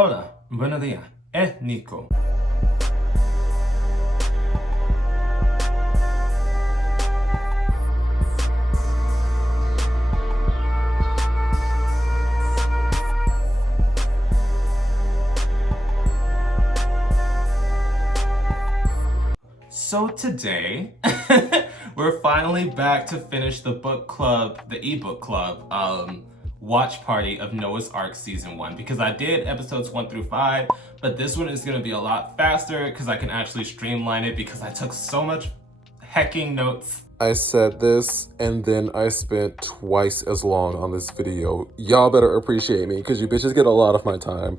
Hola, buenos días, es Nico. So today, we're finally back to finish the book club, the ebook club, watch party of Noah's Arc Season 1, because I did episodes 1 through 5, but this one is going to be a lot faster because I can actually streamline it because I took so much hecking notes. I said this and then I spent twice as long on this video. Y'all better appreciate me because you bitches get a lot of my time.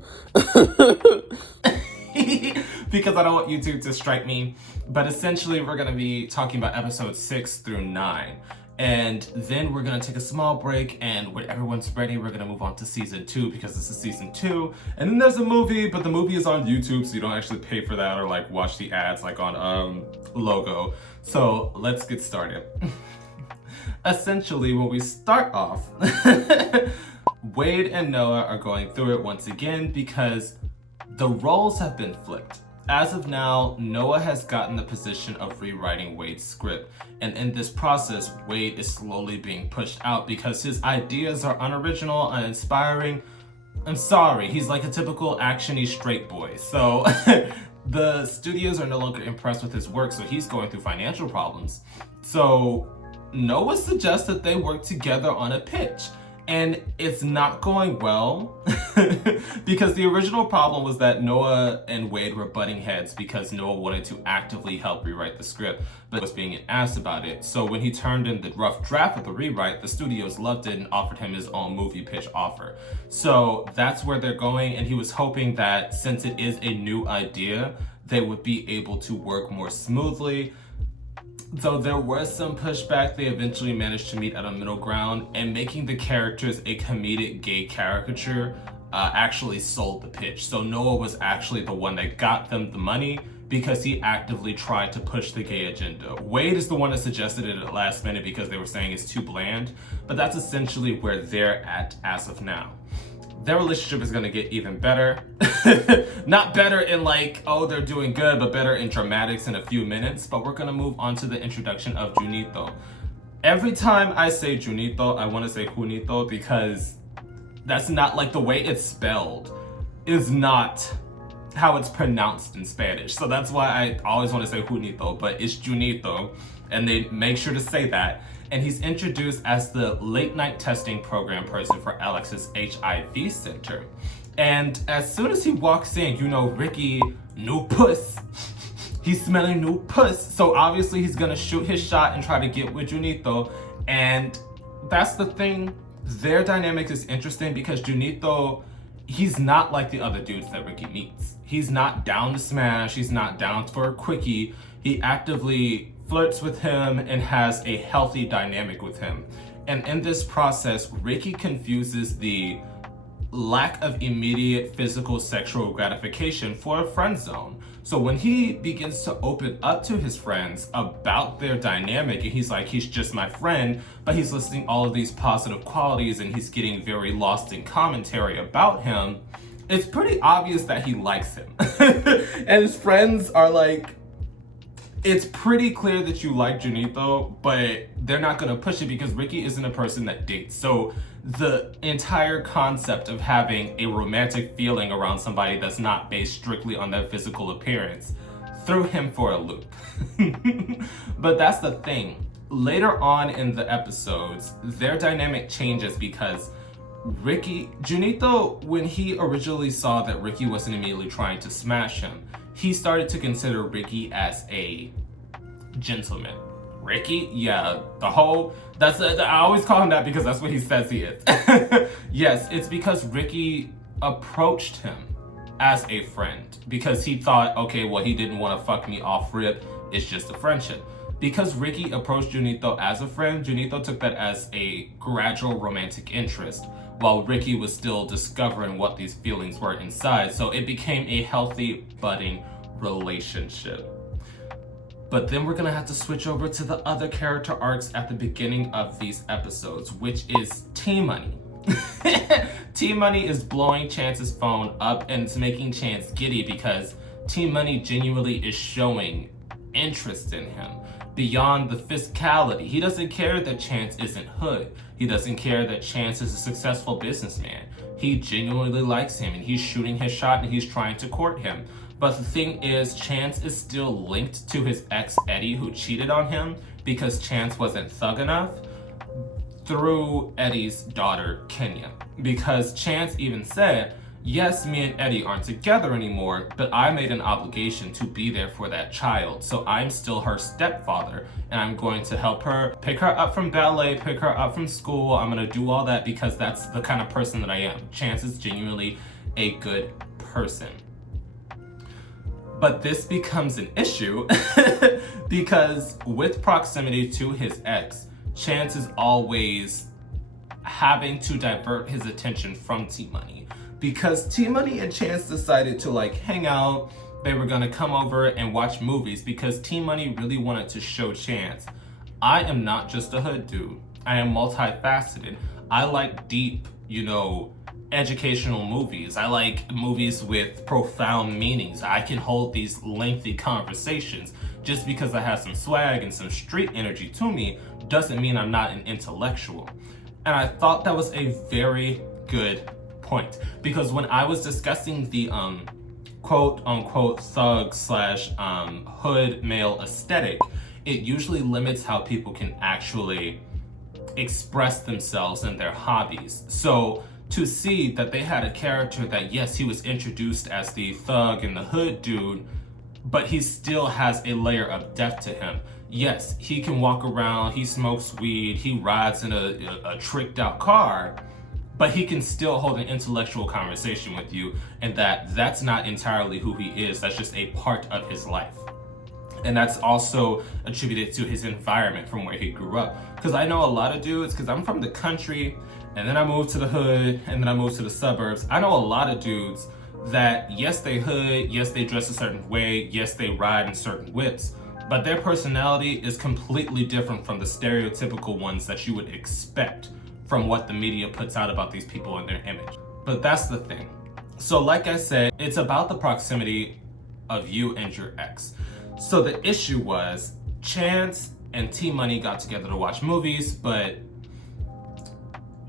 Because I don't want YouTube to strike me. But essentially, we're going to be talking about episodes 6 through 9. And then we're going to take a small break, and when everyone's ready, we're going to move on to season 2 because this is season 2. And then there's a movie, but the movie is on YouTube, so you don't actually pay for that or like watch the ads like on Logo. So let's get started. Essentially, when we start off, Wade and Noah are going through it once again because the roles have been flipped. As of now, Noah has gotten the position of rewriting Wade's script, and in this process, Wade is slowly being pushed out because his ideas are unoriginal, uninspiring. I'm sorry, he's like a typical actiony straight boy. So the studios are no longer impressed with his work, so he's going through financial problems. So Noah suggests that they work together on a pitch. And it's not going well because the original problem was that Noah and Wade were butting heads because Noah wanted to actively help rewrite the script, but was being asked about it. So when he turned in the rough draft of the rewrite, the studios loved it and offered him his own movie pitch offer. So that's where they're going, and he was hoping that since it is a new idea, they would be able to work more smoothly. Though there was some pushback, they eventually managed to meet at a middle ground, and making the characters a comedic gay caricature actually sold the pitch. So Noah was actually the one that got them the money because he actively tried to push the gay agenda. Wade is the one that suggested it at the last minute because they were saying it's too bland, but that's essentially where they're at as of now. Their relationship is gonna get even better. Not better in like, oh, they're doing good, but better in dramatics in a few minutes. But we're gonna move on to the introduction of Junito. Every time I say Junito, I wanna say Junito because that's not like the way it's spelled is not how it's pronounced in Spanish. So that's why I always wanna say Junito, but it's Junito. And they make sure to say that. And he's introduced as the late night testing program person for Alex's HIV center. And as soon as he walks in, you know, Ricky, new puss. He's smelling new puss. So obviously he's gonna shoot his shot and try to get with Junito. And that's the thing, their dynamic is interesting because Junito, he's not like the other dudes that Ricky meets. He's not down to smash, he's not down for a quickie. He actively flirts with him and has a healthy dynamic with him. And in this process, Ricky confuses the lack of immediate physical sexual gratification for a friend zone. So when he begins to open up to his friends about their dynamic, and he's like, he's just my friend, but he's listing all of these positive qualities and he's getting very lost in commentary about him, it's pretty obvious that he likes him. And his friends are like, it's pretty clear that you like Junito, but they're not gonna push it because Ricky isn't a person that dates. So the entire concept of having a romantic feeling around somebody that's not based strictly on their physical appearance threw him for a loop. But that's the thing. Later on in the episodes, their dynamic changes because Junito, when he originally saw that Ricky wasn't immediately trying to smash him, he started to consider Ricky as a gentleman. Ricky? Yeah, I always call him that because that's what he says he is. Yes, it's because Ricky approached him as a friend because he thought, okay, well, he didn't want to fuck me off rip, it's just a friendship. Because Ricky approached Junito as a friend, Junito took that as a gradual romantic interest, while Ricky was still discovering what these feelings were inside. So it became a healthy, budding relationship. But then we're gonna have to switch over to the other character arcs at the beginning of these episodes, which is T-Money. T Money is blowing Chance's phone up and it's making Chance giddy because T Money genuinely is showing interest in him beyond the physicality. He doesn't care that Chance isn't hood. He doesn't care that Chance is a successful businessman. He genuinely likes him and he's shooting his shot and he's trying to court him. But the thing is, Chance is still linked to his ex Eddie, who cheated on him because Chance wasn't thug enough, through Eddie's daughter, Kenya. Because Chance even said, yes, me and Eddie aren't together anymore, but I made an obligation to be there for that child. So I'm still her stepfather, and I'm going to help her, pick her up from ballet, pick her up from school. I'm gonna do all that because that's the kind of person that I am. Chance is genuinely a good person. But this becomes an issue because with proximity to his ex, Chance is always having to divert his attention from T Money. Because T Money and Chance decided to like hang out. They were gonna come over and watch movies because T Money really wanted to show Chance, I am not just a hood dude. I am multifaceted. I like deep, educational movies. I like movies with profound meanings. I can hold these lengthy conversations. Just because I have some swag and some street energy to me doesn't mean I'm not an intellectual. And I thought that was a very good point, because when I was discussing the quote unquote thug slash hood male aesthetic, it usually limits how people can actually express themselves and their hobbies. So to see that they had a character that, yes, he was introduced as the thug and the hood dude, but he still has a layer of depth to him. Yes, he can walk around, he smokes weed, he rides in a tricked out car, but he can still hold an intellectual conversation with you, and that's not entirely who he is. That's just a part of his life. And that's also attributed to his environment from where he grew up. Because I know a lot of dudes, because I'm from the country, and then I moved to the hood, and then I moved to the suburbs. I know a lot of dudes that, yes, they hood, yes, they dress a certain way, yes, they ride in certain whips, but their personality is completely different from the stereotypical ones that you would expect from what the media puts out about these people and their image. But that's the thing. So like I said, it's about the proximity of you and your ex. So the issue was Chance and T Money got together to watch movies, but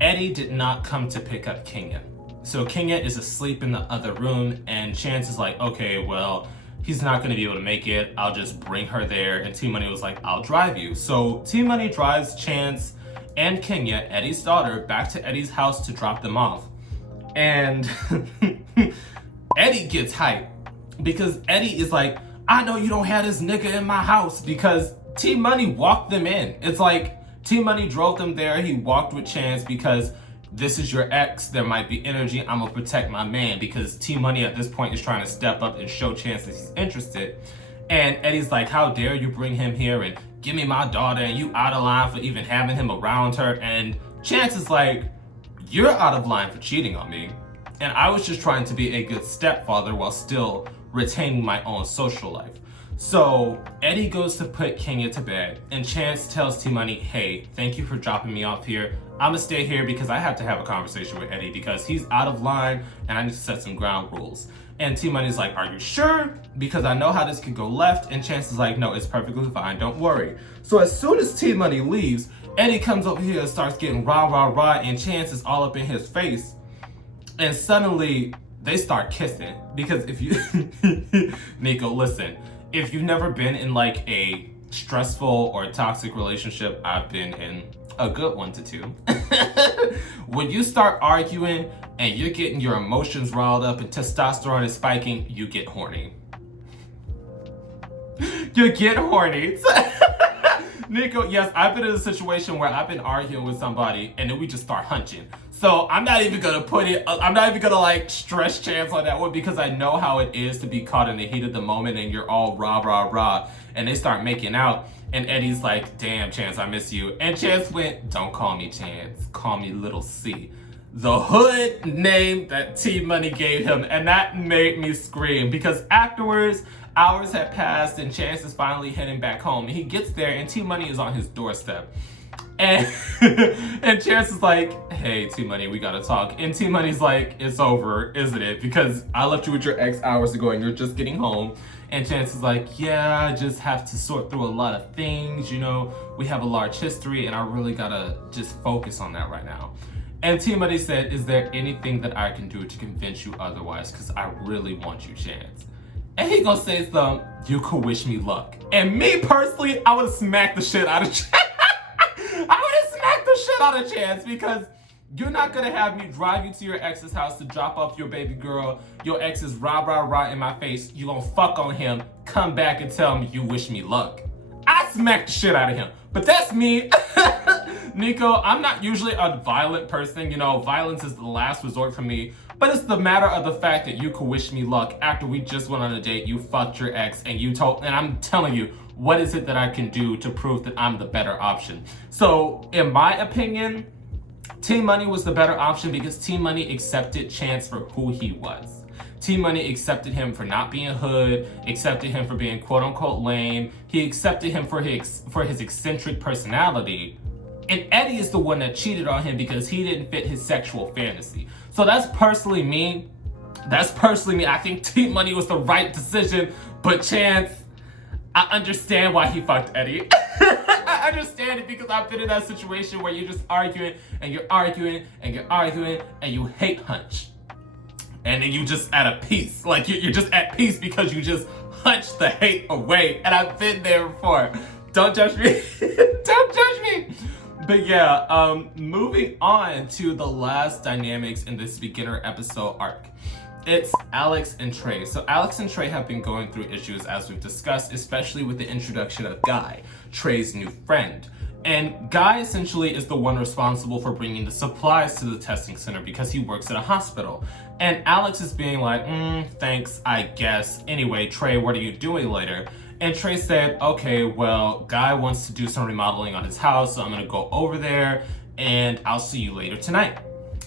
Eddie did not come to pick up Kenya. So Kenya is asleep in the other room, and Chance is like, okay, well, he's not gonna be able to make it. I'll just bring her there. And T Money was like, I'll drive you. So T Money drives Chance and Kenya, Eddie's daughter, back to Eddie's house to drop them off. And Eddie gets hyped because Eddie is like, I know you don't have this nigga in my house, because T Money walked them in. It's like T Money drove them there. He walked with Chance because this is your ex. There might be energy. I'm gonna protect my man, because T Money at this point is trying to step up and show Chance that he's interested. And Eddie's like, how dare you bring him here and give me my daughter, and you out of line for even having him around her. And Chance is like, you're out of line for cheating on me. And I was just trying to be a good stepfather while still retaining my own social life. So Eddie goes to put Kenya to bed, and Chance tells T Money, hey, thank you for dropping me off here. I'm gonna stay here because I have to have a conversation with Eddie because he's out of line and I need to set some ground rules. And T Money's like, are you sure? Because I know how this could go left. And Chance is like, no, it's perfectly fine, don't worry. So as soon as T Money leaves, Eddie comes over here and starts getting rah, rah, rah, and Chance is all up in his face. And suddenly they start kissing. Because if you, Nico, listen, if you've never been in like a stressful or toxic relationship, I've been in a good one to two. When you start arguing and you're getting your emotions riled up and testosterone is spiking, you get horny. You get horny. Nico, yes, I've been in a situation where I've been arguing with somebody and then we just start hunching. So I'm not even gonna like stress Chance on that one, because I know how it is to be caught in the heat of the moment and you're all rah, rah, rah, and they start making out. And Eddie's like, damn, Chance, I miss you. And Chance went, don't call me Chance, call me Little C. The hood name that T Money gave him. And that made me scream, because afterwards, hours had passed and Chance is finally heading back home. And he gets there and T Money is on his doorstep. And and Chance is like, hey, T-Money, we gotta talk. And T-Money's like, it's over, isn't it? Because I left you with your ex hours ago and you're just getting home. And Chance is like, yeah, I just have to sort through a lot of things. You know, we have a large history and I really gotta just focus on that right now. And T-Money said, is there anything that I can do to convince you otherwise? Because I really want you, Chance. And he gonna say something, you could wish me luck. And me personally, I would smack the shit out of Chance. I would smack the shit out of Chance, because you're not gonna have me drive you to your ex's house to drop off your baby girl. Your ex is rah in my face. You gonna fuck on him, come back and tell me you wish me luck. I smack the shit out of him. But that's me. Nico, I'm not usually a violent person. You know, violence is the last resort for me. But it's the matter of the fact that you could wish me luck after we just went on a date, you fucked your ex, and I'm telling you, what is it that I can do to prove that I'm the better option? So, in my opinion, T-Money was the better option because T-Money accepted Chance for who he was. T-Money accepted him for not being hood, accepted him for being quote-unquote lame. He accepted him for his eccentric personality. And Eddie is the one that cheated on him because he didn't fit his sexual fantasy. So that's personally me. I think T-Money was the right decision, but Chance, I understand why he fucked Eddie. I understand it because I've been in that situation where you're just arguing and you're arguing and you're arguing and you hate hunch. And then you just at a peace. Like you're just at peace because you just hunch the hate away. And I've been there before. Don't judge me. Don't judge me. But yeah, moving on to the last dynamics in this beginner episode arc. It's Alex and Trey. So Alex and Trey have been going through issues as we've discussed, especially with the introduction of Guy, Trey's new friend. And Guy essentially is the one responsible for bringing the supplies to the testing center because he works at a hospital. And Alex is being like, thanks, I guess. Anyway, Trey, what are you doing later? And Trey said, okay, well, Guy wants to do some remodeling on his house, so I'm gonna go over there and I'll see you later tonight.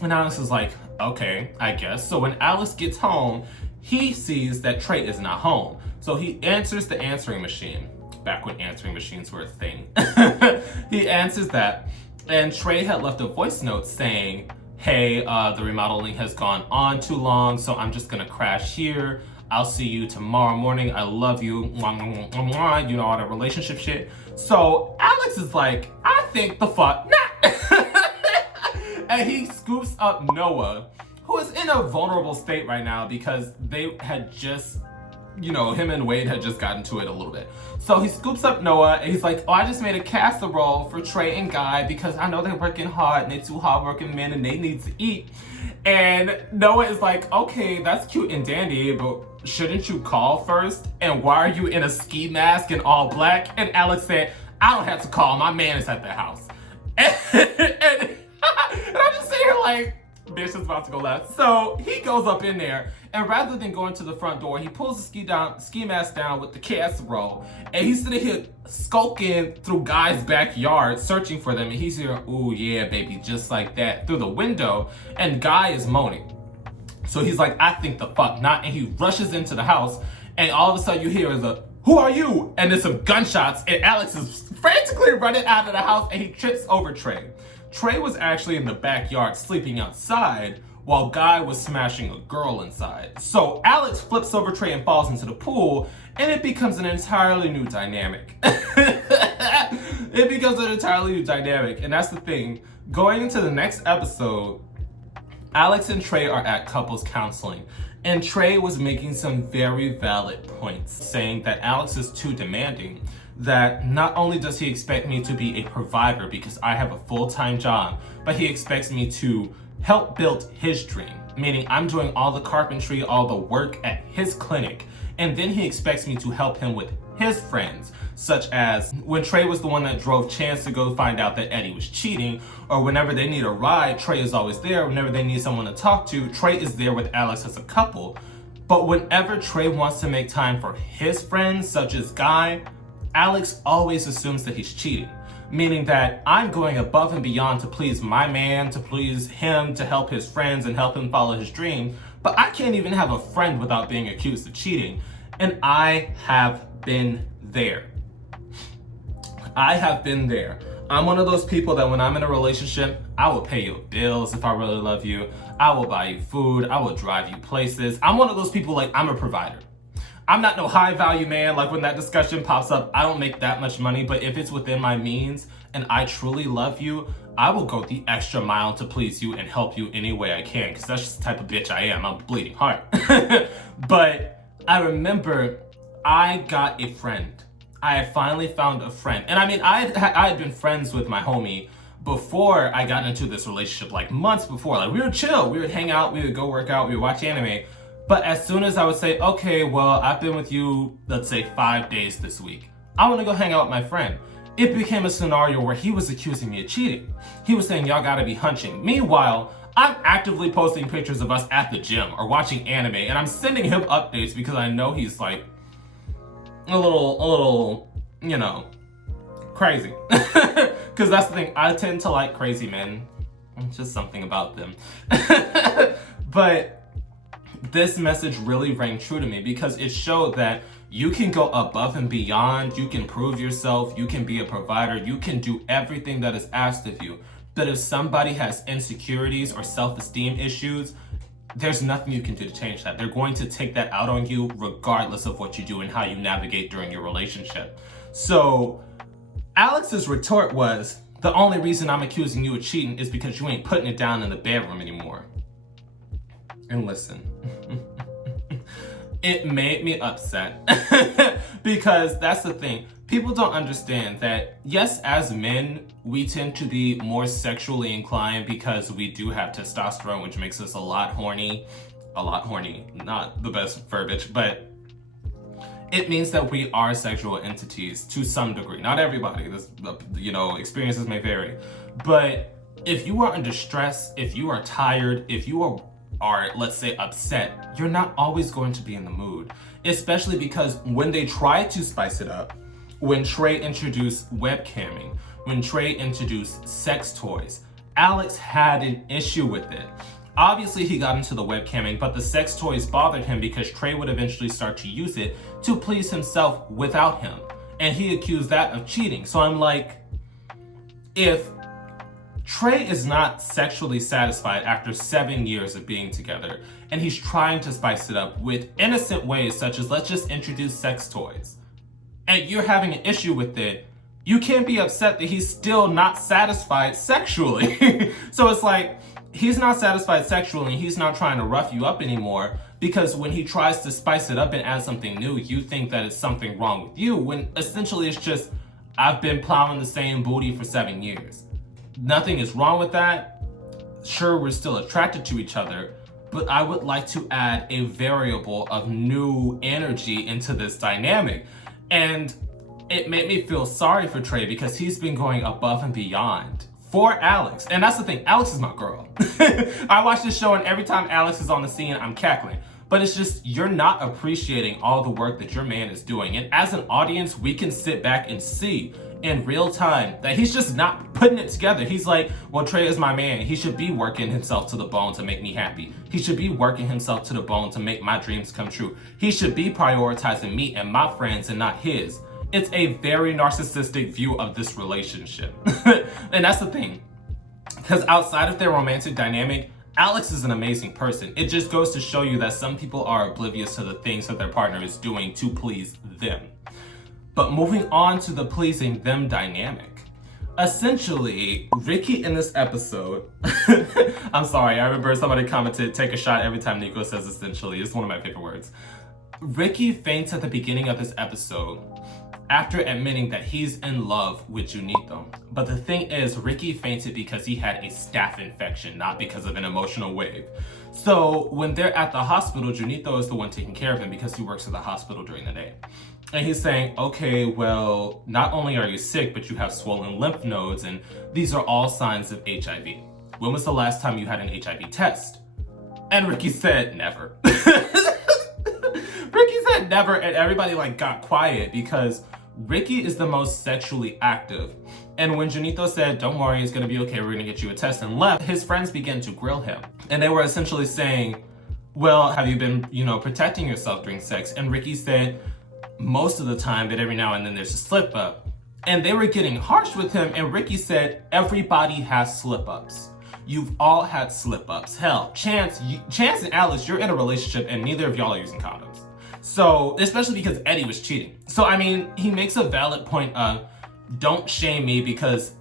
And Alex is like, okay, I guess. So when Alex gets home, he sees that Trey is not home. So he answers the answering machine, back when answering machines were a thing. He answers that, and Trey had left a voice note saying, hey, the remodeling has gone on too long, so I'm just gonna crash here. I'll see you tomorrow morning. I love you. You know, all that relationship shit. So Alex is like, I think the fuck not. And he scoops up Noah, who is in a vulnerable state right now because they had just, you know, him and Wade had just gotten to it a little bit. So he scoops up Noah and he's like, oh, I just made a casserole for Trey and Guy because I know they're working hard and they're two hardworking men and they need to eat. And Noah is like, okay, that's cute and dandy, but shouldn't you call first? And why are you in a ski mask and all black? And Alex said, I don't have to call, my man is at the house. And I'm just sitting here like, bitch is about to go left. So he goes up in there, and rather than going to the front door, he pulls the ski mask down with the casserole, and he's sitting here skulking through Guy's backyard, searching for them, and he's here, ooh yeah, baby, just like that, through the window, and Guy is moaning. So he's like, I think the fuck not, and he rushes into the house, and all of a sudden you hear is a, who are you? And there's some gunshots, and Alex is frantically running out of the house, and he trips over Trey. Trey was actually in the backyard sleeping outside while Guy was smashing a girl inside. So Alex flips over Trey and falls into the pool, and it becomes an entirely new dynamic. It becomes an entirely new dynamic, and that's the thing. Going into the next episode, Alex and Trey are at couples counseling, and Trey was making some very valid points, saying that Alex is too demanding, that not only does he expect me to be a provider because I have a full-time job, but he expects me to help build his dream, meaning I'm doing all the carpentry, all the work at his clinic, and then he expects me to help him with his friends, such as when Trey was the one that drove Chance to go find out that Eddie was cheating, or whenever they need a ride, Trey is always there. Whenever they need someone to talk to, Trey is there with Alex as a couple. But whenever Trey wants to make time for his friends, such as Guy, Alex always assumes that he's cheating, meaning that I'm going above and beyond to please my man, to please him, to help his friends and help him follow his dream, but I can't even have a friend without being accused of cheating. And I have been there. I have been there. I'm one of those people that when I'm in a relationship, I will pay your bills if I really love you. I will buy you food. I will drive you places. I'm one of those people, like, I'm a provider. I'm not no high value man. Like, when that discussion pops up, I don't make that much money, but if it's within my means and I truly love you, I will go the extra mile to please you and help you any way I can, because that's just the type of bitch I am. I'm a bleeding heart. But I remember I got a friend. I had finally found a friend. And I mean, I had been friends with my homie before I got into this relationship, like months before. Like, we would chill, we would hang out, we would go work out, we would watch anime. But as soon as I would say, okay, well, I've been with you, let's say 5 days this week, I want to go hang out with my friend. It became a scenario where he was accusing me of cheating. He was saying, y'all gotta be hunching. Meanwhile, I'm actively posting pictures of us at the gym or watching anime, and I'm sending him updates because I know he's like a little, you know, crazy. Because that's the thing, I tend to like crazy men. It's just something about them. But this message really rang true to me because it showed that you can go above and beyond, you can prove yourself, you can be a provider, you can do everything that is asked of you. But if somebody has insecurities or self-esteem issues, there's nothing you can do to change that. They're going to take that out on you regardless of what you do and how you navigate during your relationship. So Alex's retort was, the only reason I'm accusing you of cheating is because you ain't putting it down in the bedroom anymore. And listen, it made me upset because that's the thing. People don't understand that, yes, as men, we tend to be more sexually inclined because we do have testosterone, which makes us a lot horny, not the best verbiage, but it means that we are sexual entities to some degree. Not everybody, this, you know, experiences may vary. But if you are under stress, if you are tired, if you are, let's say, upset, you're not always going to be in the mood. Especially because when they try to spice it up, when Trey introduced webcamming, when Trey introduced sex toys, Alex had an issue with it. Obviously, he got into the webcamming, but the sex toys bothered him because Trey would eventually start to use it to please himself without him. And he accused that of cheating. So I'm like, if Trey is not sexually satisfied after 7 years of being together, and he's trying to spice it up with innocent ways such as, let's just introduce sex toys, and you're having an issue with it, you can't be upset that he's still not satisfied sexually. So it's like, he's not satisfied sexually and he's not trying to rough you up anymore, because when he tries to spice it up and add something new, you think that it's something wrong with you, when essentially it's just, I've been plowing the same booty for 7 years. Nothing is wrong with that. Sure, we're still attracted to each other, but I would like to add a variable of new energy into this dynamic. And it made me feel sorry for Trey because he's been going above and beyond for Alex. And that's the thing, Alex is my girl. I watch this show and every time Alex is on the scene, I'm cackling. But it's just, you're not appreciating all the work that your man is doing. And as an audience, we can sit back and see in real time that he's just not putting it together. He's like, well, Trey is my man. He should be working himself to the bone to make me happy. He should be working himself to the bone to make my dreams come true. He should be prioritizing me and my friends and not his. It's a very narcissistic view of this relationship. And that's the thing, because outside of their romantic dynamic, Alex is an amazing person. It just goes to show you that some people are oblivious to the things that their partner is doing to please them. But moving on to the pleasing them dynamic. Essentially, Ricky in this episode, I'm sorry, I remember somebody commented, take a shot every time Nico says essentially. It's one of my favorite words. Ricky faints at the beginning of this episode after admitting that he's in love with Junito. But the thing is, Ricky fainted because he had a staph infection, not because of an emotional wave. So when they're at the hospital, Junito is the one taking care of him because he works at the hospital during the day. And he's saying, okay, well, not only are you sick, but you have swollen lymph nodes, and these are all signs of HIV. When was the last time you had an HIV test? And Ricky said, never. Ricky said never, and everybody like got quiet because Ricky is the most sexually active. And when Junito said, don't worry, it's gonna be okay, we're gonna get you a test, and left, his friends began to grill him. And they were essentially saying, well, have you been, protecting yourself during sex? And Ricky said, most of the time, but every now and then there's a slip up. And they were getting harsh with him, and Ricky said, everybody has slip-ups. You've all had slip-ups. Hell, Chance and Alice, you're in a relationship and neither of y'all are using condoms. So, especially because Eddie was cheating. So, I mean, he makes a valid point of, don't shame me because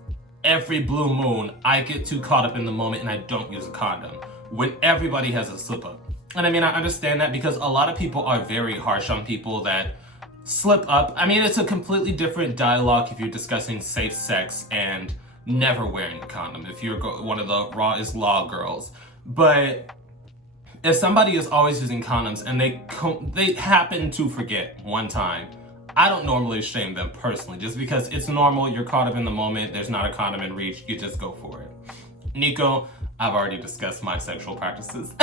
every blue moon, I get too caught up in the moment and I don't use a condom. When everybody has a slip-up. And I mean, I understand that because a lot of people are very harsh on people that slip up. I mean, it's a completely different dialogue if you're discussing safe sex and never wearing a condom, if you're one of the raw is law girls. But if somebody is always using condoms and they happen to forget one time, I don't normally shame them personally, just because it's normal, you're caught up in the moment, there's not a condom in reach, you just go for it. Nico, I've already discussed my sexual practices.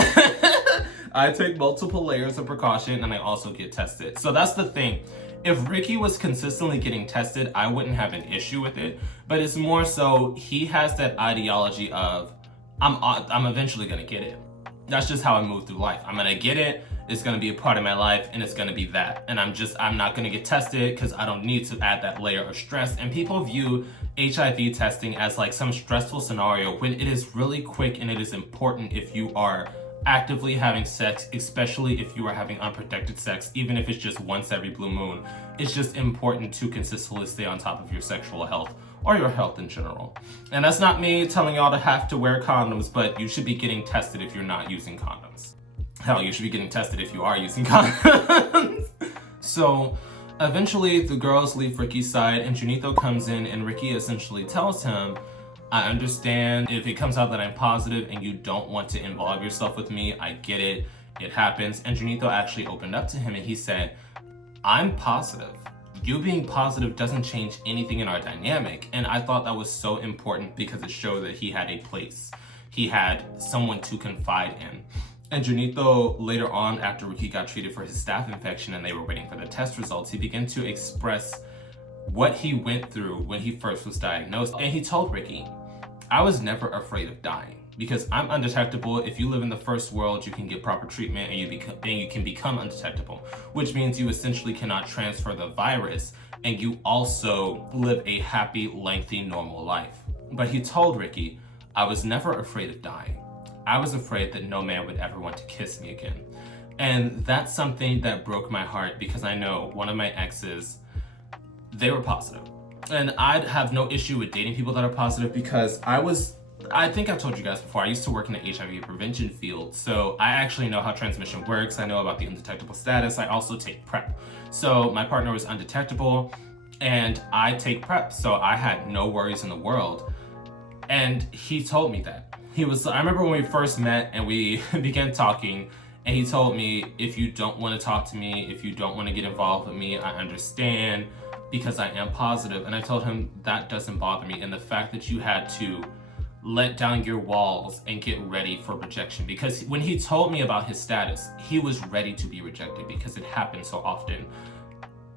I take multiple layers of precaution and I also get tested. So that's the thing. If Ricky was consistently getting tested, I wouldn't have an issue with it. But it's more so he has that ideology of, I'm eventually gonna get it. That's just how I move through life. I'm gonna get it, it's gonna be a part of my life, and it's gonna be that. And I'm not gonna get tested because I don't need to add that layer of stress. And people view HIV testing as like some stressful scenario when it is really quick and it is important if you are actively having sex, especially if you are having unprotected sex, even if it's just once every blue moon. It's just important to consistently stay on top of your sexual health or your health in general. And that's not me telling y'all to have to wear condoms, but you should be getting tested if you're not using condoms. Hell, you should be getting tested if you are using condoms. So eventually the girls leave Ricky's side and Junito comes in and Ricky essentially tells him, I understand if it comes out that I'm positive and you don't want to involve yourself with me, I get it, it happens. And Junito actually opened up to him and he said, I'm positive. You being positive doesn't change anything in our dynamic. And I thought that was so important because it showed that he had a place. He had someone to confide in. And Junito, later on, after Ricky got treated for his staph infection and they were waiting for the test results, he began to express what he went through when he first was diagnosed. And he told Ricky, I was never afraid of dying because I'm undetectable. If you live in the first world, you can get proper treatment and you can become undetectable, which means you essentially cannot transfer the virus and you also live a happy, lengthy, normal life. But he told Ricky, I was never afraid of dying. I was afraid that no man would ever want to kiss me again. And that's something that broke my heart because I know one of my exes, they were positive. And I'd have no issue with dating people that are positive because I think I've told you guys before, I used to work in the HIV prevention field. So I actually know how transmission works. I know about the undetectable status. I also take PrEP. So my partner was undetectable and I take PrEP. So I had no worries in the world. And he told me that. I remember when we first met and we began talking and he told me, if you don't want to talk to me, if you don't want to get involved with me, I understand because I am positive. And I told him that doesn't bother me. And the fact that you had to let down your walls and get ready for rejection, because when he told me about his status, he was ready to be rejected because it happened so often.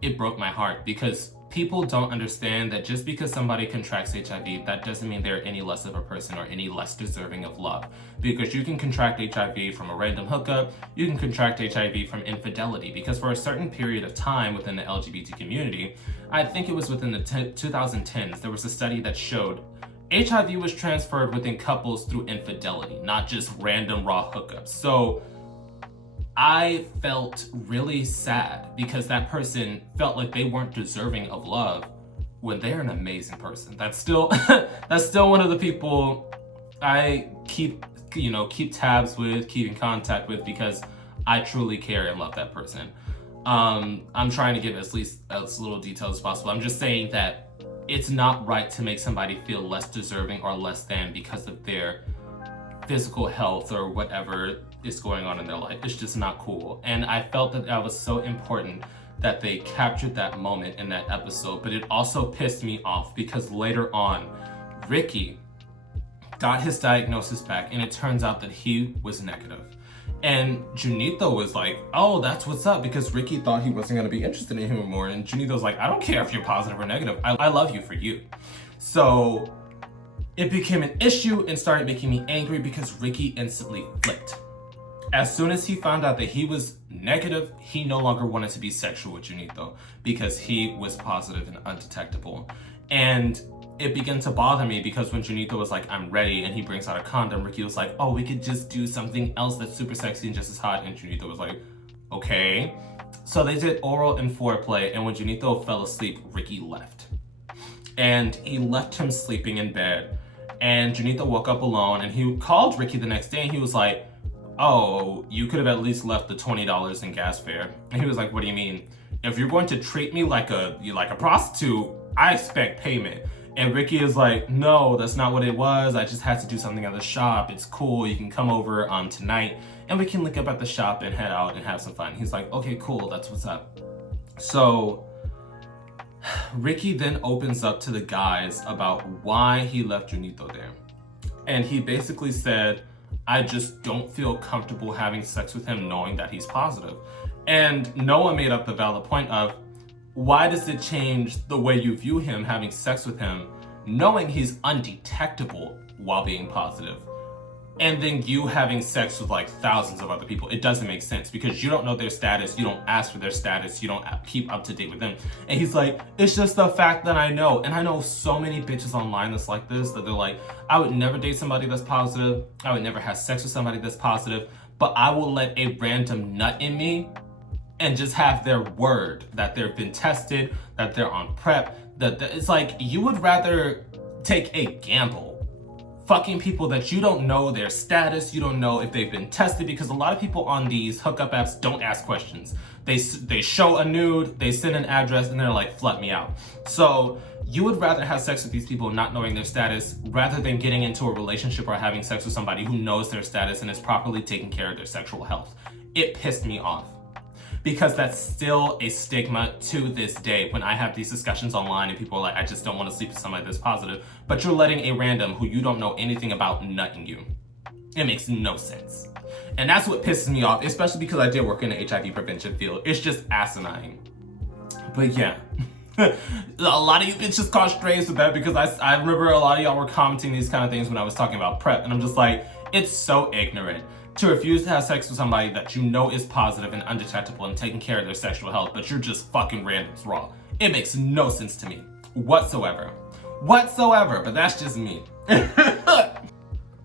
It broke my heart because people don't understand that just because somebody contracts HIV, that doesn't mean they're any less of a person or any less deserving of love. Because you can contract HIV from a random hookup, you can contract HIV from infidelity, because for a certain period of time within the LGBT community, I think it was within the 2010s, there was a study that showed HIV was transferred within couples through infidelity, not just random raw hookups. So I felt really sad because that person felt like they weren't deserving of love when they're an amazing person. That's still one of the people I keep tabs with, keep in contact with, because I truly care and love that person. I'm trying to give as little details as possible. I'm just saying that it's not right to make somebody feel less deserving or less than because of their physical health or whatever is going on in their life. It's just not cool. And I felt that was so important that they captured that moment in that episode, but it also pissed me off because later on, Ricky got his diagnosis back and it turns out that he was negative. And Junito was like, oh, that's what's up, because Ricky thought he wasn't gonna be interested in him anymore. And Junito's like, I don't care if you're positive or negative. I love you for you. So it became an issue and started making me angry because Ricky instantly flipped. As soon as he found out that he was negative, he no longer wanted to be sexual with Junito because he was positive and undetectable. And it began to bother me because when Junito was like, I'm ready, and he brings out a condom, Ricky was like, oh, we could just do something else that's super sexy and just as hot. And Junito was like, okay. So they did oral and foreplay, and when Junito fell asleep, Ricky left. And he left him sleeping in bed. And Junito woke up alone, and he called Ricky the next day, and he was like, oh, you could have at least left the $20 in gas fare. And he was like, what do you mean? If you're going to treat me like a prostitute, I expect payment. And Ricky is like, no, that's not what it was. I just had to do something at the shop. It's cool. You can come over tonight and we can link up at the shop and head out and have some fun. He's like, okay, cool. That's what's up. So Ricky then opens up to the guys about why he left Junito there. And he basically said, I just don't feel comfortable having sex with him knowing that he's positive. And Noah made up the valid point of, why does it change the way you view him having sex with him, knowing he's undetectable while being positive? And then you having sex with like thousands of other people. It doesn't make sense because you don't know their status. You don't ask for their status. You don't keep up to date with them. And he's like, it's just the fact that I know. And I know so many bitches online that's like this, that they're like, I would never date somebody that's positive. I would never have sex with somebody that's positive, but I will let a random nut in me and just have their word that they've been tested, that they're on PrEP, that it's like, you would rather take a gamble fucking people that you don't know their status, you don't know if they've been tested, because a lot of people on these hookup apps don't ask questions. They show a nude, they send an address, and they're like, flood me out. So you would rather have sex with these people not knowing their status rather than getting into a relationship or having sex with somebody who knows their status and is properly taking care of their sexual health. It pissed me off. Because that's still a stigma to this day when I have these discussions online and people are like, I just don't want to sleep with somebody that's positive, but you're letting a random who you don't know anything about nutting you. It makes no sense. And that's what pisses me off, especially because I did work in the HIV prevention field. It's just asinine. But yeah, a lot of you bitches caught strays with that because I remember a lot of y'all were commenting these kind of things when I was talking about PrEP, and I'm just like, it's so ignorant to refuse to have sex with somebody that you know is positive and undetectable and taking care of their sexual health, but you're just fucking randoms raw. It makes no sense to me whatsoever, but that's just me.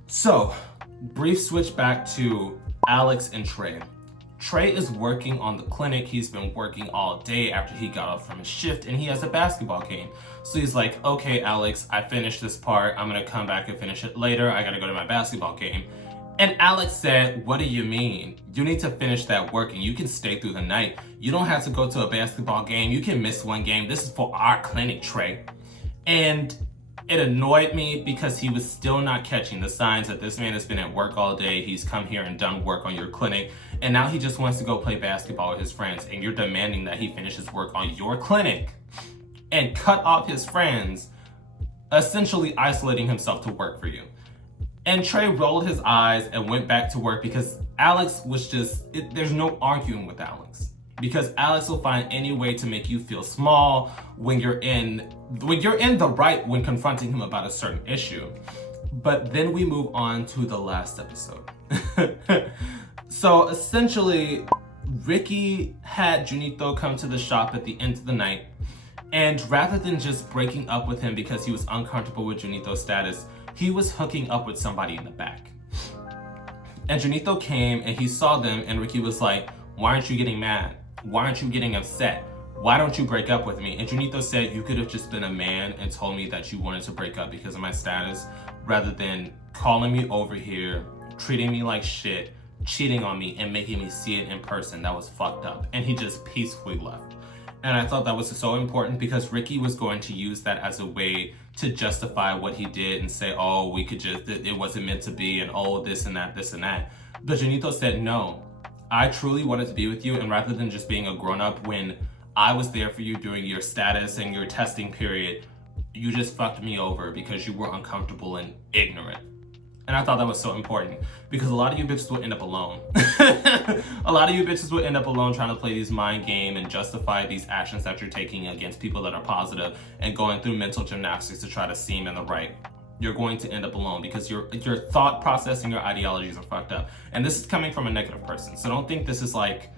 So, brief switch back to Alex and Trey. Trey is working on the clinic. He's been working all day after he got off from his shift, and he has a basketball game. So he's like, okay, Alex, I finished this part. I'm gonna come back and finish it later. I gotta go to my basketball game. And Alex said, what do you mean? You need to finish that work and you can stay through the night. You don't have to go to a basketball game. You can miss one game. This is for our clinic, Trey. And it annoyed me because he was still not catching the signs that this man has been at work all day. He's come here and done work on your clinic. And now he just wants to go play basketball with his friends. And you're demanding that he finishes work on your clinic and cut off his friends, essentially isolating himself to work for you. And Trey rolled his eyes and went back to work because Alex was just, there's no arguing with Alex. Because Alex will find any way to make you feel small when you're in the right when confronting him about a certain issue. But then we move on to the last episode. So essentially, Ricky had Junito come to the shop at the end of the night. And rather than just breaking up with him because he was uncomfortable with Junito's status, he was hooking up with somebody in the back. And Junito came and he saw them and Ricky was like, why aren't you getting mad? Why aren't you getting upset? Why don't you break up with me? And Junito said, you could have just been a man and told me that you wanted to break up because of my status, rather than calling me over here, treating me like shit, cheating on me, and making me see it in person. That was fucked up. And he just peacefully left. And I thought that was so important because Ricky was going to use that as a way to justify what he did and say, oh, it wasn't meant to be, and oh, this and that. But Junito said, no, I truly wanted to be with you, and rather than just being a grown-up when I was there for you during your status and your testing period, you just fucked me over because you were uncomfortable and ignorant. And I thought that was so important because a lot of you bitches will end up alone. A lot of you bitches will end up alone trying to play these mind game and justify these actions that you're taking against people that are positive and going through mental gymnastics to try to seem in the right. You're going to end up alone because your thought process and your ideologies are fucked up. And this is coming from a negative person. So don't think this is like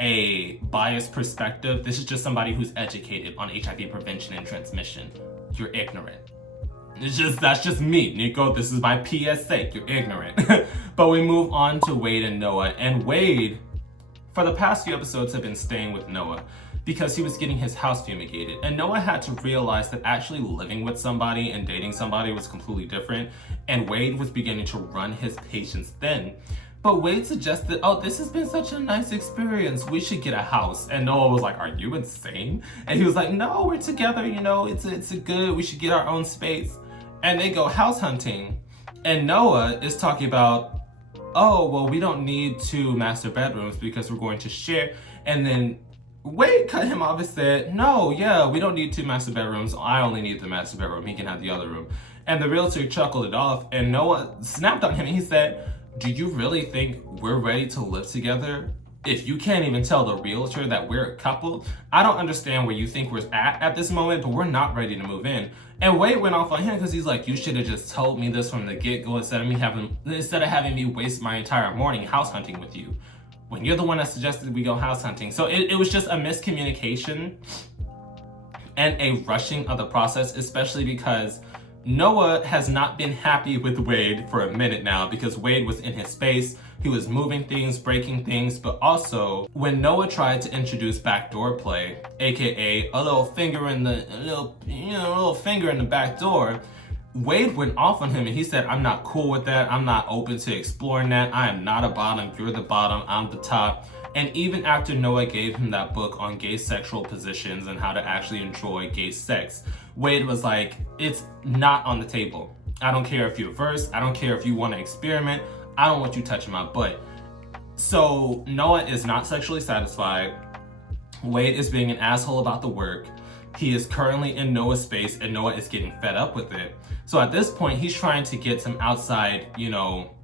a biased perspective. This is just somebody who's educated on HIV prevention and transmission. you're ignorant. That's just me, Nico. This is my PSA. You're ignorant. But we move on to Wade and Noah. And Wade, for the past few episodes, have been staying with Noah because he was getting his house fumigated. And Noah had to realize that actually living with somebody and dating somebody was completely different. And Wade was beginning to run his patience thin. But Wade suggested, oh, this has been such a nice experience. We should get a house. And Noah was like, are you insane? And he was like, no, we're together. You know, it's a good, we should get our own space. And they go house hunting. And Noah is talking about, oh, well, we don't need 2 master bedrooms because we're going to share. And then Wade cut him off and said, no, yeah, we don't need 2 master bedrooms. I only need the master bedroom. He can have the other room. And the realtor chuckled it off. And Noah snapped on him and he said, do you really think we're ready to live together? If you can't even tell the realtor that we're a couple, I don't understand where you think we're at this moment, but we're not ready to move in. And Wade went off on him because he's like, you should have just told me this from the get-go instead of having me waste my entire morning house hunting with you, when you're the one that suggested we go house hunting. So it was just a miscommunication and a rushing of the process, especially because Noah has not been happy with Wade for a minute now because Wade was in his space. He was moving things, breaking things, but also when Noah tried to introduce backdoor play, aka a little finger in the back door, Wade went off on him and he said, I'm not cool with that. I'm not open to exploring that. I am not a bottom. You're the bottom. I'm the top. And even after Noah gave him that book on gay sexual positions and how to actually enjoy gay sex, Wade was like, it's not on the table. I don't care if you're verse. I don't care if you want to experiment. I don't want you touching my butt. So Noah is not sexually satisfied. Wade is being an asshole about the work. He is currently in Noah's space and Noah is getting fed up with it. So at this point, he's trying to get some outside,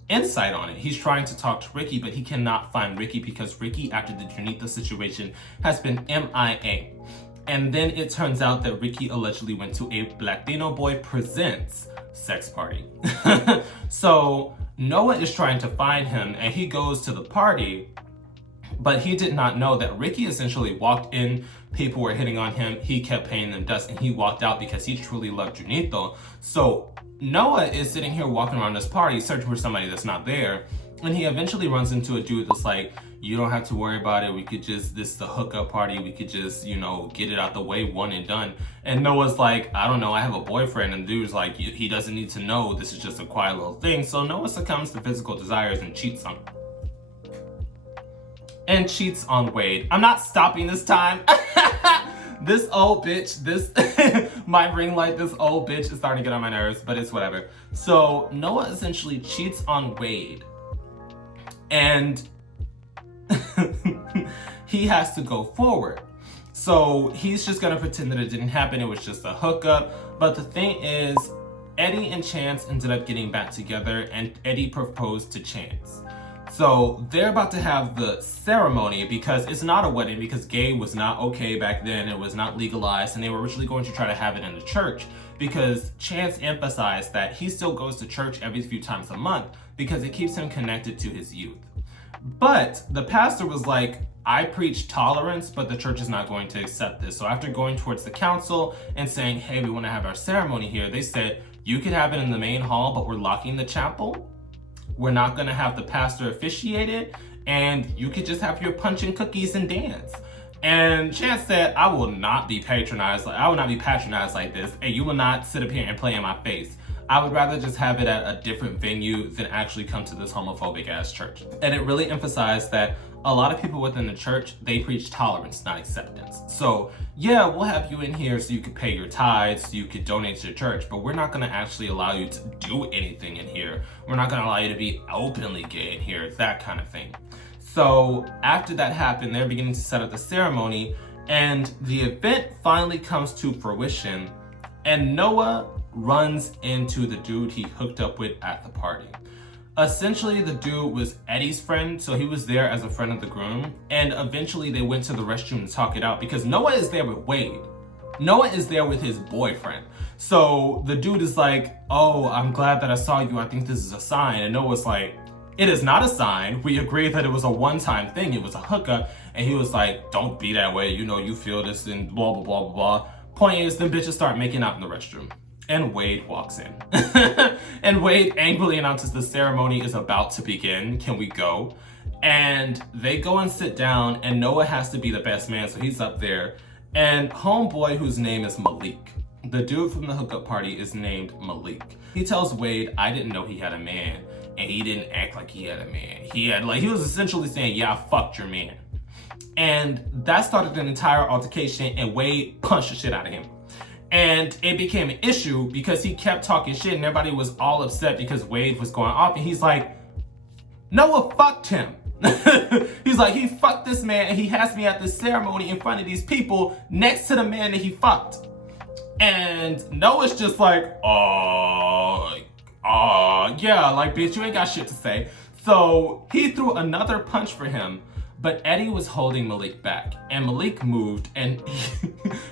insight on it. He's trying to talk to Ricky, but he cannot find Ricky because Ricky, after the Junito situation, has been MIA. And then it turns out that Ricky allegedly went to a Latino Boy Presents sex party. So Noah is trying to find him and he goes to the party, but he did not know that Ricky essentially walked in, people were hitting on him, he kept paying them dust, and he walked out because he truly loved Junito. So Noah is sitting here walking around this party searching for somebody that's not there, and he eventually runs into a dude that's like, you don't have to worry about it, we could just, this is the hookup party, we could just, get it out the way, one and done. And Noah's like, I don't know, I have a boyfriend, and the dude's like, he doesn't need to know, this is just a quiet little thing. So Noah succumbs to physical desires and cheats on Wade. I'm not stopping this time. This old bitch, my ring light, this old bitch is starting to get on my nerves, but it's whatever. So Noah essentially cheats on Wade, and he has to go forward. So he's just gonna pretend that it didn't happen, it was just a hookup. But the thing is, Eddie and Chance ended up getting back together, and Eddie proposed to Chance. So they're about to have the ceremony because it's not a wedding, because gay was not okay back then, it was not legalized, and they were originally going to try to have it in the church because Chance emphasized that he still goes to church every few times a month because it keeps him connected to his youth. But the pastor was like, I preach tolerance, but the church is not going to accept this. So after going towards the council and saying, hey, we want to have our ceremony here, they said, you could have it in the main hall, but we're locking the chapel. We're not going to have the pastor officiate it, and you could just have your punch and cookies and dance. And Chance said, I will not be patronized like this, and you will not sit up here and play in my face. I would rather just have it at a different venue than actually come to this homophobic ass church. And it really emphasized that a lot of people within the church, they preach tolerance, not acceptance. So yeah, we'll have you in here so you could pay your tithes, so you could donate to the church, but we're not gonna actually allow you to do anything in here. We're not gonna allow you to be openly gay in here, that kind of thing. So after that happened, they're beginning to set up the ceremony, and the event finally comes to fruition, and Noah runs into the dude he hooked up with at the party. Essentially, the dude was Eddie's friend, so he was there as a friend of the groom, and eventually they went to the restroom to talk it out because Noah is there with Wade. Noah is there with his boyfriend. So the dude is like, oh, I'm glad that I saw you. I think this is a sign. And Noah's like, it is not a sign. We agreed that it was a one-time thing. It was a hookup. And he was like, don't be that way. You know, you feel this and blah, blah, blah, blah, blah. Point is, them bitches start making out in the restroom. And Wade walks in. And Wade angrily announces the ceremony is about to begin. Can we go? And they go and sit down, and Noah has to be the best man, so he's up there. And homeboy, whose name is Malik, the dude from the hookup party, is named Malik. He tells Wade, I didn't know he had a man, and he didn't act like he had a man. He was essentially saying, yeah, I fucked your man. And that started an entire altercation, and Wade punched the shit out of him. And it became an issue because he kept talking shit, and everybody was all upset because Wade was going off, and he's like, Noah fucked him. He's like, he fucked this man, and he has me at this ceremony in front of these people next to the man that he fucked. And Noah's just like, yeah, like, bitch, you ain't got shit to say. So he threw another punch for him, but Eddie was holding Malik back, and Malik moved, and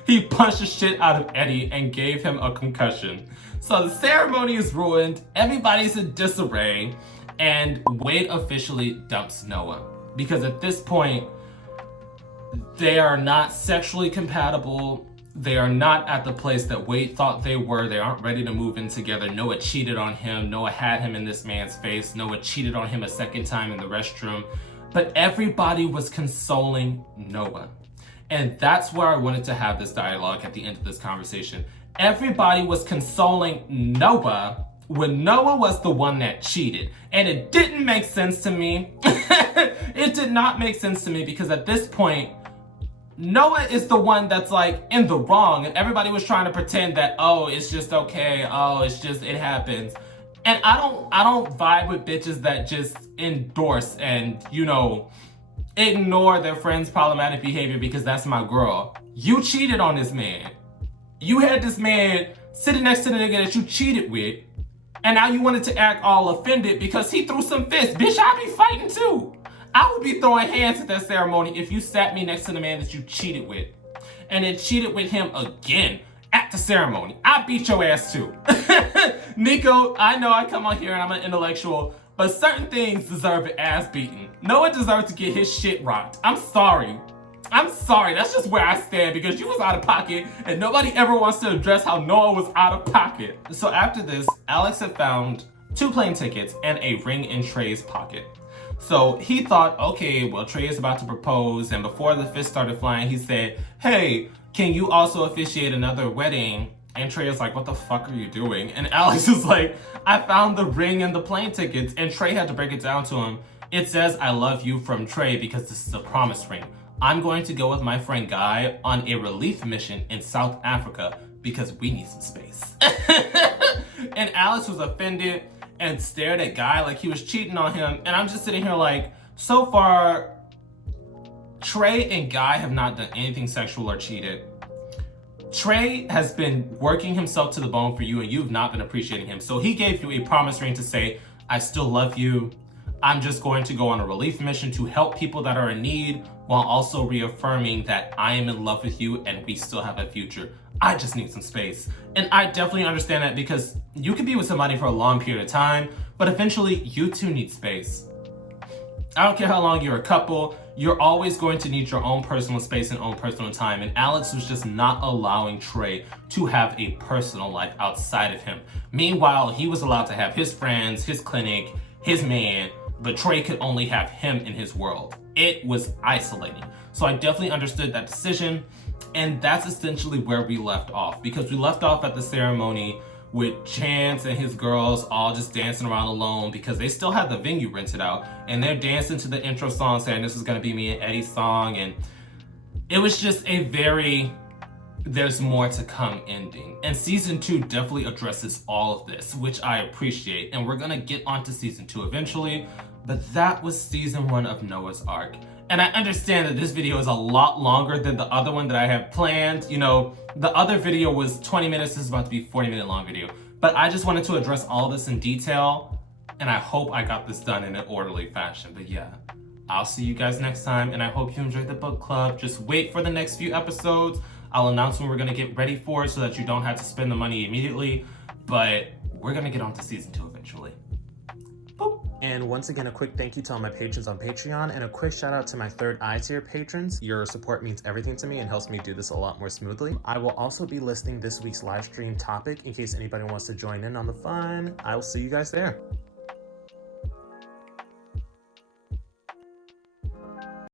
he punched the shit out of Eddie and gave him a concussion. So the ceremony is ruined, everybody's in disarray, and Wade officially dumps Noah. Because at this point, they are not sexually compatible. They are not at the place that Wade thought they were. They aren't ready to move in together. Noah cheated on him. Noah had him in this man's face. Noah cheated on him a second time in the restroom. But everybody was consoling Noah. And that's where I wanted to have this dialogue at the end of this conversation. Everybody was consoling Noah when Noah was the one that cheated. And it didn't make sense to me. It did not make sense to me because at this point, Noah is the one that's like in the wrong, and everybody was trying to pretend that, oh, it's just okay, oh, it's just, it happens. And I don't vibe with bitches that just endorse and, ignore their friend's problematic behavior because that's my girl. You cheated on this man. You had this man sitting next to the nigga that you cheated with, and now you wanted to act all offended because he threw some fists. Bitch, I be fighting too. I would be throwing hands at that ceremony if you sat me next to the man that you cheated with and then cheated with him again at the ceremony. I beat your ass too. Nico, I know I come on here and I'm an intellectual, but certain things deserve an ass beating. Noah deserves to get his shit rocked. I'm sorry. That's just where I stand because you was out of pocket and nobody ever wants to address how Noah was out of pocket. So after this, Alex had found 2 plane tickets and a ring in Trey's pocket. So he thought, okay, well, Trey is about to propose, and before the fist started flying, he said, hey, can you also officiate another wedding? And Trey is like, what the fuck are you doing? And Alex is like, I found the ring and the plane tickets, and Trey had to break it down to him. It says, I love you from Trey because this is a promise ring. I'm going to go with my friend Guy on a relief mission in South Africa because we need some space. And Alex was offended and stared at Guy like he was cheating on him. And I'm just sitting here like, so far, Trey and Guy have not done anything sexual or cheated. Trey has been working himself to the bone for you and you've not been appreciating him. So he gave you a promise ring to say, I still love you. I'm just going to go on a relief mission to help people that are in need while also reaffirming that I am in love with you and we still have a future. I just need some space. And I definitely understand that because you can be with somebody for a long period of time, but eventually you too need space. I don't care how long you're a couple, you're always going to need your own personal space and own personal time. And Alex was just not allowing Trey to have a personal life outside of him. Meanwhile, he was allowed to have his friends, his clinic, his man, but Trey could only have him in his world. It was isolating. So I definitely understood that decision. And that's essentially where we left off, because we left off at the ceremony with Chance and his girls all just dancing around alone because they still had the venue rented out and they're dancing to the intro song saying this is gonna be me and Eddie's song. And it was just a very, there's more to come ending. And season 2 definitely addresses all of this, which I appreciate. And we're gonna get onto season 2 eventually, but that was season 1 of Noah's Arc. And I understand that this video is a lot longer than the other one that I have planned. The other video was 20 minutes, this is about to be a 40-minute long video. But I just wanted to address all this in detail, and I hope I got this done in an orderly fashion. But yeah, I'll see you guys next time, and I hope you enjoyed the book club. Just wait for the next few episodes. I'll announce when we're gonna get ready for it so that you don't have to spend the money immediately, but we're gonna get on to season 2 eventually. Boop. And once again, a quick thank you to all my patrons on Patreon, and a quick shout out to my third eye tier patrons. Your support means everything to me and helps me do this a lot more smoothly. I will also be listing this week's live stream topic in case anybody wants to join in on the fun. I will see you guys there.